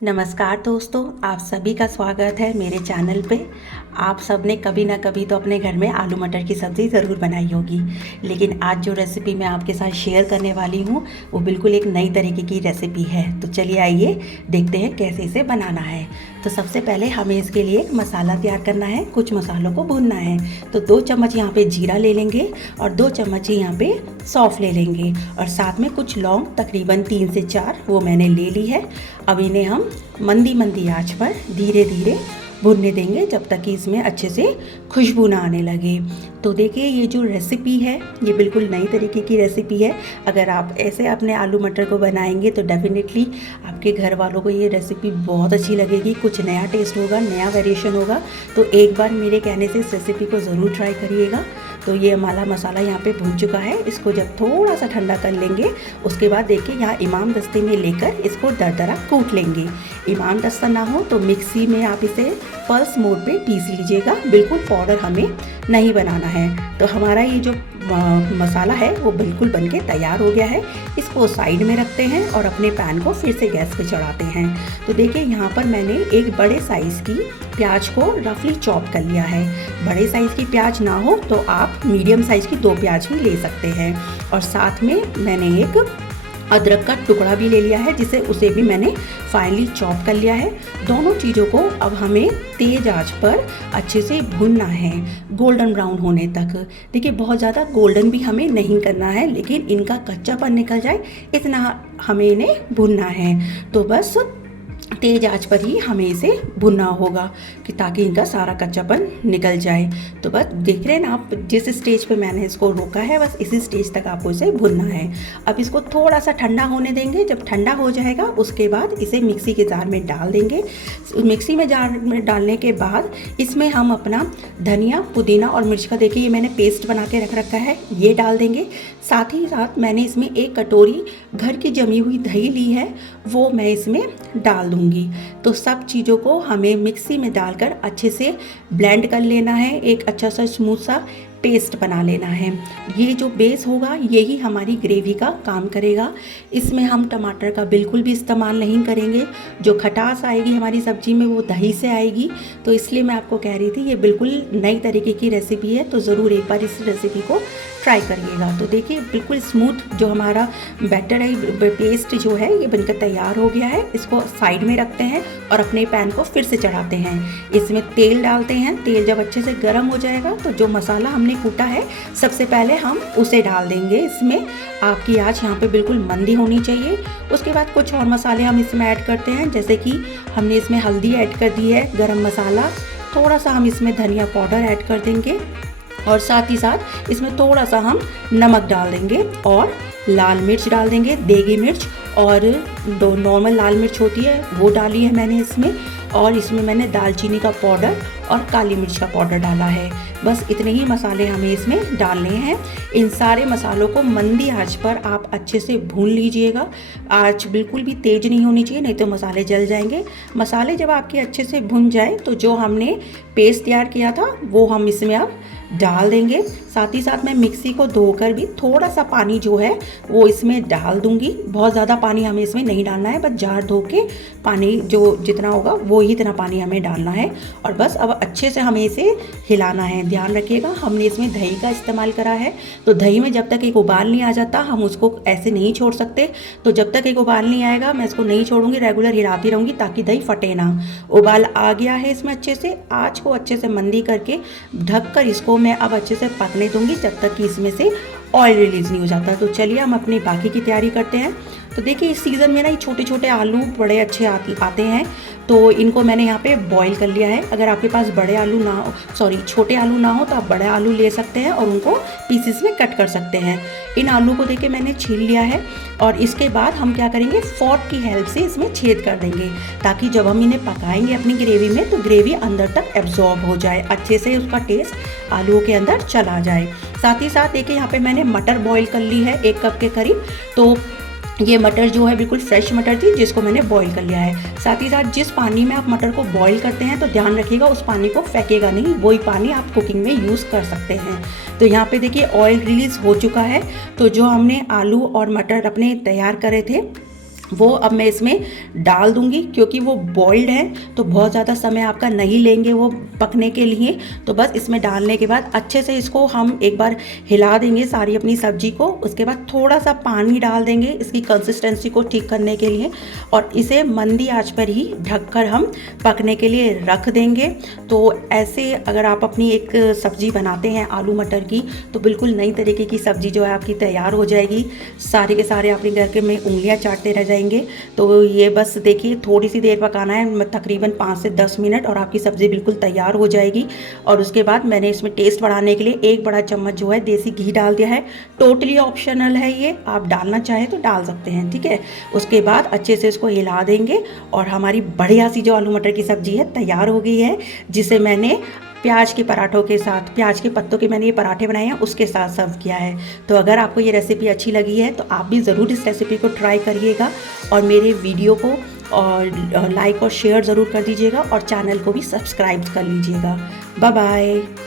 नमस्कार दोस्तों, आप सभी का स्वागत है मेरे चैनल पे। आप सब ने कभी ना कभी तो अपने घर में आलू मटर की सब्ज़ी ज़रूर बनाई होगी, लेकिन आज जो रेसिपी मैं आपके साथ शेयर करने वाली हूँ वो बिल्कुल एक नई तरीके की रेसिपी है। तो चलिए आइए देखते हैं कैसे इसे बनाना है। तो सबसे पहले हमें इसके लिए एक मसाला तैयार करना है, कुछ मसालों को भूनना है। तो 2 चम्मच यहाँ पे जीरा ले लेंगे और 2 चम्मच यहाँ पे सौंफ ले लेंगे और साथ में कुछ लौंग तकरीबन 3 से 4 वो मैंने ले ली है। अब इन्हें हम मंदी मंदी आंच पर धीरे धीरे भुनने देंगे जब तक कि इसमें अच्छे से खुशबू ना आने लगे। तो देखिए ये जो रेसिपी है ये बिल्कुल नई तरीके की रेसिपी है। अगर आप ऐसे अपने आलू मटर को बनाएंगे तो डेफिनेटली आपके घर वालों को ये रेसिपी बहुत अच्छी लगेगी। कुछ नया टेस्ट होगा, नया वेरिएशन होगा। तो एक बार मेरे कहने से इस रेसिपी को ज़रूर ट्राई करिएगा। तो ये हमारा मसाला यहाँ पे भून चुका है। इसको जब थोड़ा सा ठंडा कर लेंगे उसके बाद देखिए यहाँ इमाम दस्ते में लेकर इसको दरदरा कूट लेंगे। इमाम दस्ता ना हो तो मिक्सी में आप इसे पल्स मोड पे पीस लीजिएगा, बिल्कुल पाउडर हमें नहीं बनाना है। तो हमारा ये जो मसाला है वो बिल्कुल बनके तैयार हो गया है। इसको साइड में रखते हैं और अपने पैन को फिर से गैस पे चढ़ाते हैं। तो देखिए यहाँ पर मैंने एक बड़े साइज़ की प्याज को रफली चॉप कर लिया है। बड़े साइज़ की प्याज ना हो तो आप मीडियम साइज़ की 2 प्याज भी ले सकते हैं। और साथ में मैंने एक अदरक का टुकड़ा भी ले लिया है उसे भी मैंने फाइनली चॉप कर लिया है। दोनों चीज़ों को अब हमें तेज़ आंच पर अच्छे से भुनना है, गोल्डन ब्राउन होने तक। देखिए बहुत ज़्यादा गोल्डन भी हमें नहीं करना है, लेकिन इनका कच्चापन निकल जाए इतना हमें इन्हें भुनना है। तो बस तेज़ आंच पर ही हमें इसे भुनना होगा कि ताकि इनका सारा कच्चापन निकल जाए। तो बस देख रहे हैं ना आप, जिस स्टेज पे मैंने इसको रोका है बस इसी स्टेज तक आपको इसे भुनना है। अब इसको थोड़ा सा ठंडा होने देंगे। जब ठंडा हो जाएगा उसके बाद इसे मिक्सी के जार में डाल देंगे। मिक्सी में जार में डालने के बाद इसमें हम अपना धनिया, पुदीना और मिर्च का देखिए ये मैंने पेस्ट बना के रख रखा है, ये डाल देंगे। साथ ही साथ मैंने इसमें 1 कटोरी घर की जमी हुई दही ली है, वो मैं इसमें डाल दूँगी। तो सब चीज़ों को हमें मिक्सी में डालकर अच्छे से ब्लेंड कर लेना है, एक अच्छा सा स्मूथ सा पेस्ट बना लेना है। ये जो बेस होगा यही हमारी ग्रेवी का काम करेगा। इसमें हम टमाटर का बिल्कुल भी इस्तेमाल नहीं करेंगे। जो खटास आएगी हमारी सब्जी में वो दही से आएगी। तो इसलिए मैं आपको कह रही थी ये बिल्कुल नई तरीके की रेसिपी है, तो ज़रूर एक बार इस रेसिपी को ट्राई करिएगा। तो देखिए बिल्कुल स्मूथ जो हमारा बैटर है, पेस्ट जो है ये बनकर तैयार हो गया है। इसको साइड में रखते हैं और अपने पैन को फिर से चढ़ाते हैं। इसमें तेल डालते हैं। तेल जब अच्छे से गर्म हो जाएगा तो जो मसाला हमने कूटा है सबसे पहले हम उसे डाल देंगे। इसमें आपकी आंच यहाँ पे बिल्कुल मंदी होनी चाहिए। उसके बाद कुछ और मसाले हम इसमें ऐड करते हैं, जैसे कि हमने इसमें हल्दी ऐड कर दी है, गरम मसाला, थोड़ा सा हम इसमें धनिया पाउडर ऐड कर देंगे और साथ ही साथ इसमें थोड़ा सा हम नमक डाल देंगे और लाल मिर्च डाल देंगे, देगी मिर्च और 2 नॉर्मल लाल मिर्च होती है वो डाली है मैंने इसमें। और इसमें मैंने दालचीनी का पाउडर और काली मिर्च का पाउडर डाला है। बस इतने ही मसाले हमें इसमें डालने हैं। इन सारे मसालों को मंदी आंच पर आप अच्छे से भून लीजिएगा। आंच बिल्कुल भी तेज़ नहीं होनी चाहिए, नहीं तो मसाले जल जाएंगे। मसाले जब आपके अच्छे से भुन जाए तो जो हमने पेस्ट तैयार किया था वो हम इसमें अब डाल देंगे। साथ ही साथ मैं मिक्सी को धोकर भी थोड़ा सा पानी जो है वो इसमें डाल दूंगी। बहुत ज़्यादा पानी हमें इसमें नहीं डालना है, बस जार धो के पानी जो जितना होगा वो ही इतना पानी हमें डालना है। और बस अब अच्छे से हमें इसे हिलाना है। ध्यान रखिएगा हमने इसमें दही का इस्तेमाल करा है, तो दही में जब तक एक उबाल नहीं आ जाता हम उसको ऐसे नहीं छोड़ सकते। तो जब तक एक उबाल नहीं आएगा मैं इसको नहीं छोड़ूंगी, रेगुलर हिलाती रहूँगी ताकि दही फटे ना। उबाल आ गया है इसमें अच्छे से, आँच को अच्छे से मंदी करके ढक कर इसको मैं अब अच्छे से पकने दूंगी जब तक कि इसमें से ऑयल रिलीज़ नहीं हो जाता। तो चलिए हम अपनी बाकी की तैयारी करते हैं। तो देखिए इस सीज़न में ना ये छोटे छोटे आलू बड़े अच्छे आते हैं, तो इनको मैंने यहाँ पे बॉईल कर लिया है। अगर आपके पास बड़े आलू ना हो, छोटे आलू ना हो तो आप बड़े आलू ले सकते हैं और उनको पीसेस में कट कर सकते हैं। इन आलू को देखिए मैंने छील लिया है और इसके बाद हम क्या करेंगे, फोर्क की हेल्प से इसमें छेद कर देंगे ताकि जब हम इन्हें पकाएंगे अपनी ग्रेवी में तो ग्रेवी अंदर तक एब्जॉर्ब हो जाए, अच्छे से उसका टेस्ट आलूओं के अंदर चला जाए। साथ ही साथ देखिए यहाँ पे मैंने मटर बॉईल कर ली है 1 कप के करीब। तो ये मटर जो है बिल्कुल फ्रेश मटर थी जिसको मैंने बॉईल कर लिया है। साथ ही साथ जिस पानी में आप मटर को बॉईल करते हैं तो ध्यान रखिएगा उस पानी को फेंकेगा नहीं, वही पानी आप कुकिंग में यूज़ कर सकते हैं। तो यहाँ पे देखिए ऑयल रिलीज़ हो चुका है। तो जो हमने आलू और मटर अपने तैयार करे थे वो अब मैं इसमें डाल दूंगी, क्योंकि वो बॉइल्ड है तो बहुत ज़्यादा समय आपका नहीं लेंगे वो पकने के लिए। तो बस इसमें डालने के बाद अच्छे से इसको हम एक बार हिला देंगे सारी अपनी सब्जी को। उसके बाद थोड़ा सा पानी डाल देंगे इसकी कंसिस्टेंसी को ठीक करने के लिए, और इसे मंदी आंच पर ही ढककर हम पकने के लिए रख देंगे। तो ऐसे अगर आप अपनी एक सब्जी बनाते हैं आलू मटर की, तो बिल्कुल नई तरीके की सब्जी जो है आपकी तैयार हो जाएगी। सारे के सारे अपने घर के में उंगलियां चाटते रह जाएंगे। तो ये बस देखिए थोड़ी सी देर पकाना है, तकरीबन 5 से 10 मिनट, और आपकी सब्ज़ी बिल्कुल तैयार हो जाएगी। और उसके बाद मैंने इसमें टेस्ट बढ़ाने के लिए 1 बड़ा चम्मच जो है देसी घी डाल दिया है। टोटली ऑप्शनल है ये, आप डालना चाहें तो डाल सकते हैं, ठीक है। उसके बाद अच्छे से इसको हिला देंगे और हमारी बढ़िया सी जो आलू मटर की सब्ज़ी है तैयार हो गई है, जिसे मैंने प्याज के पराठों के साथ, प्याज के पत्तों के मैंने ये पराठे बनाए हैं उसके साथ सर्व किया है। तो अगर आपको ये रेसिपी अच्छी लगी है तो आप भी ज़रूर इस रेसिपी को ट्राई करिएगा, और मेरे वीडियो को और लाइक और शेयर ज़रूर कर दीजिएगा, और चैनल को भी सब्सक्राइब कर लीजिएगा। Bye bye.